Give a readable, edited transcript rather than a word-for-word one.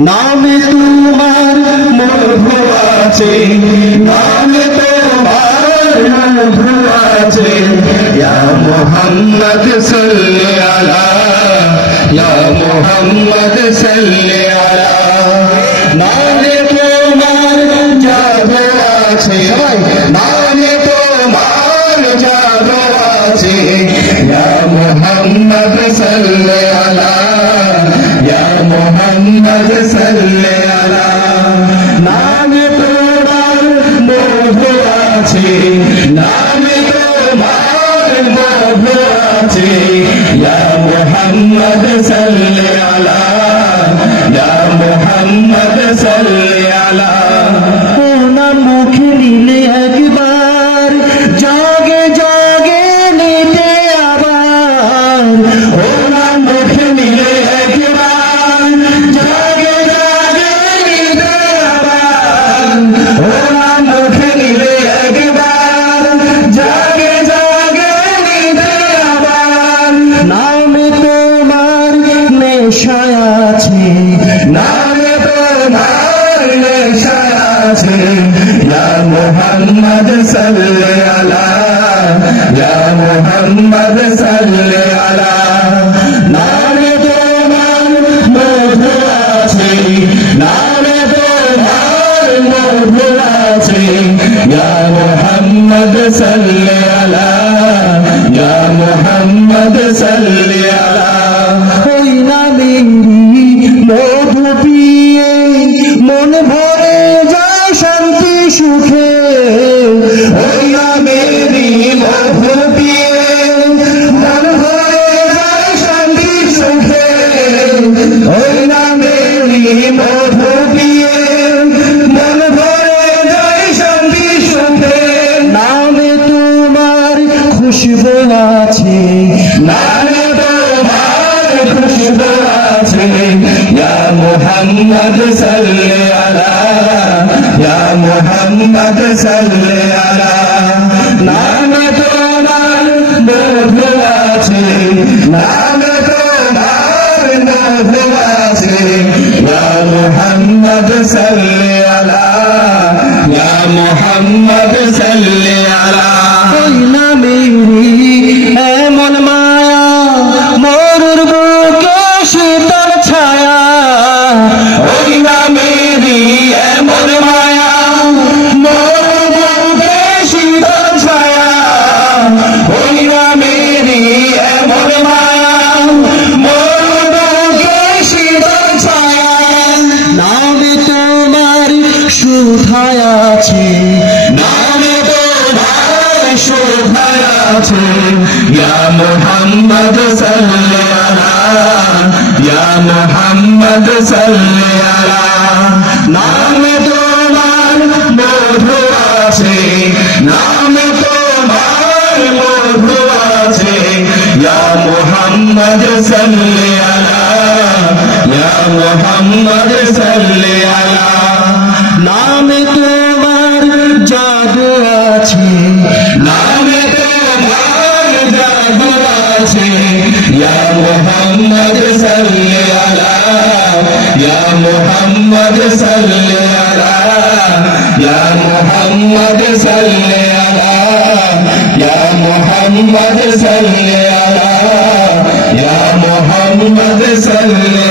नामे तुम्हार मधु आछे नामे तुम्हार मधु आछे या मुहम्मद सल्ली अला या मुहम्मद सल्ली अला नामे तुम्हार जादू आछे नामे तुम्हार जादू आछे या मुहम्मद सल्ली अला या मुहम्मद सल्ली अला नामे तुम्हार मधु आछे नामे तुम्हार मधु आछे या मुहम्मद सल्ली अला या मुहम्मद सल्ली अला ओना मुख नीले একবার জাগে জাগে নিতে আবার ওনা মুখ নীলে একবার জাগে জাগে নিতে আবার ওনা মুখ নীলে একবার জাগে জাগে নিতে আবার নামে তোমার নেশায় আছে নামে তোমার নেশায় আছে या मुहम्मद सल्ली अला या मुहम्मद सल्ली अला नामे तुम्हार मधु आछे नामे तुम्हार मधु आछे या मुहम्मद सल्ली अला या मुहम्मद सल्ली अला ओई नामेरी मधु पिए मन भरे যায় শান্তি সুখে ওই নামেরই মধু পিয়ে মন ভরে যায় শান্তি সুখে ওই নামেরই মধু পিয়ে মন ভরে যায় শান্তি সুখে নামে তোমার খুশবু আছে নামে তোমার খুশবু আছে ইয়া মুহাম্মদ সাল্লি আলা या मुहम्मद सल्ली अला नामे तुम्हार मधु आछे नामे तुम्हार मधु आछे या मुहम्मद सल्ली अला या मुहम्मद सल्ली अला ओई नामेरी एमन माया मोरुर बुके शीतल छाया ओई नामेरी एमन माया শোভায় আছে নামে তোমার শোভায় আছে ইয়া মুহাম্মদ সাল্লি আলা ইয়া মুহাম্মদ সাল্লি আলা নামে তোমার মধু আছে নামে তোমার মধু আছে ইয়া মুহাম্মদ সাল্লি আলা ইয়া মুহাম্মদ সাল্লি আলা नामे तुम्हार जादू आछे नामे तुम्हार जादू आछे या मुहम्मद सल्ली अला या मुहम्मद सल्ली अला या मुहम्मद सल्ली अला या मुहम्मद सल्ली अला या मुहम्मद सल्ली